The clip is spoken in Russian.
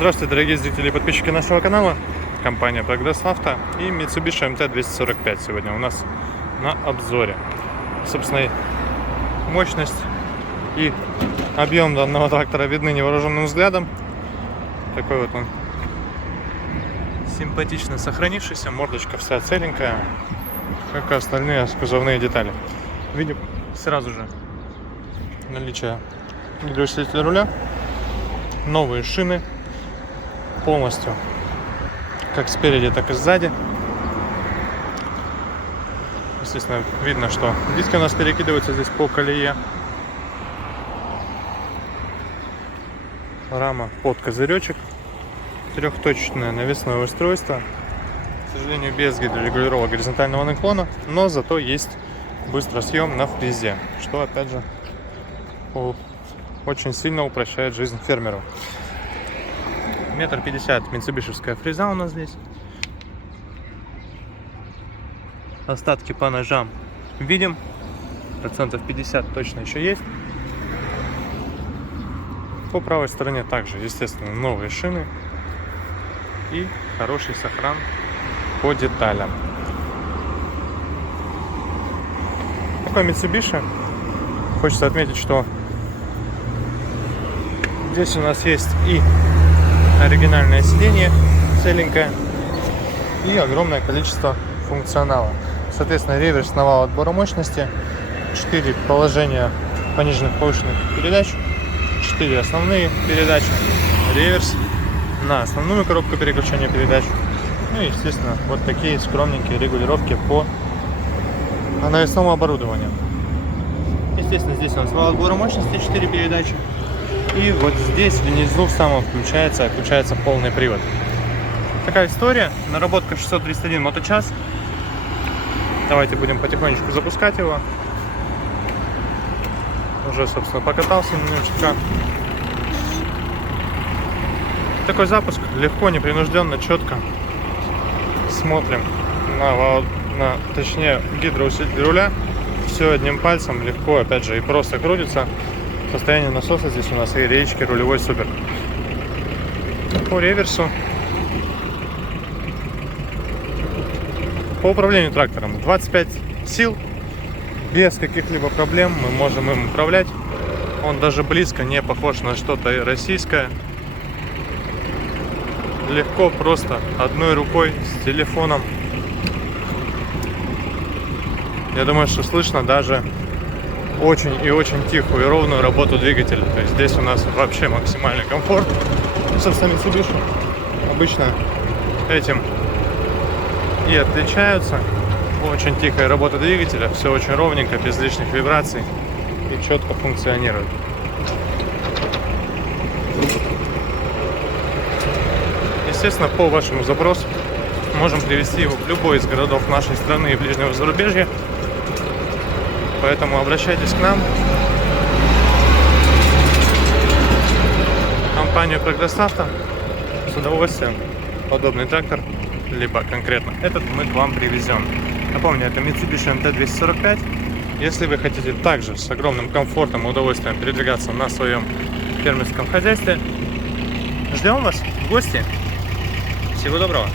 Здравствуйте, дорогие зрители и подписчики нашего канала. Компания Прогресс Авто и Mitsubishi MT-245 сегодня у нас на обзоре. Собственно, мощность и объем данного трактора видны невооруженным взглядом. Такой вот он симпатично сохранившийся, мордочка вся целенькая, как и остальные кузовные детали. Видим сразу же наличие гидроусилителя руля, новые шины полностью, как спереди, так и сзади. Естественно, видно, что диски у нас перекидываются здесь по колее. Рама под козыречек, трехточечное навесное устройство. К сожалению, без гидрорегулировок горизонтального наклона, но зато есть быстросъем на фрезе, что опять же очень сильно упрощает жизнь фермеру. 1,50 м митсубишевская фреза у нас здесь. Остатки по ножам видим, процентов 50 точно еще есть. По правой стороне также, естественно, новые шины и хороший сохран по деталям. Такой Mitsubishi. Хочется отметить, что здесь у нас есть и оригинальное сиденье целенькое и огромное количество функционала. Соответственно, реверс, навал, отбора мощности, 4 положения пониженных повышенных передач, 4 основные передачи, реверс на основную коробку переключения передач. Ну и, естественно, вот такие скромненькие регулировки по навесному оборудованию. Естественно, здесь у нас вал отбора мощности, 4 передачи. И вот здесь внизу в самом включается полный привод. Такая история. Наработка 631 моточас. Давайте будем потихонечку запускать его. Уже, собственно, покатался немножечко. Такой запуск легко, непринужденно, четко. Смотрим точнее гидроусилитель руля. Все одним пальцем легко, опять же, и просто крутится. Состояние насоса здесь у нас и речки, рулевой супер. По реверсу. По управлению трактором 25 сил. Без каких-либо проблем мы можем им управлять. Он даже близко не похож на что-то российское. Легко, просто одной рукой с телефоном. Я думаю, что слышно даже очень и очень тихую и ровную работу двигателя. То есть здесь у нас вообще максимальный комфорт. Собственно, Mitsubishi обычно этим и отличаются. Очень тихая работа двигателя, все очень ровненько, без лишних вибраций и четко функционирует. Естественно, по вашему запросу можем привезти его в любой из городов нашей страны и ближнего зарубежья. Поэтому обращайтесь к нам. Компания Прогресс Авто с удовольствием подобный трактор, либо конкретно этот, мы к вам привезем. Напомню, это Mitsubishi MT-245. Если вы хотите также с огромным комфортом и удовольствием передвигаться на своем фермерском хозяйстве, ждем вас в гости. Всего доброго.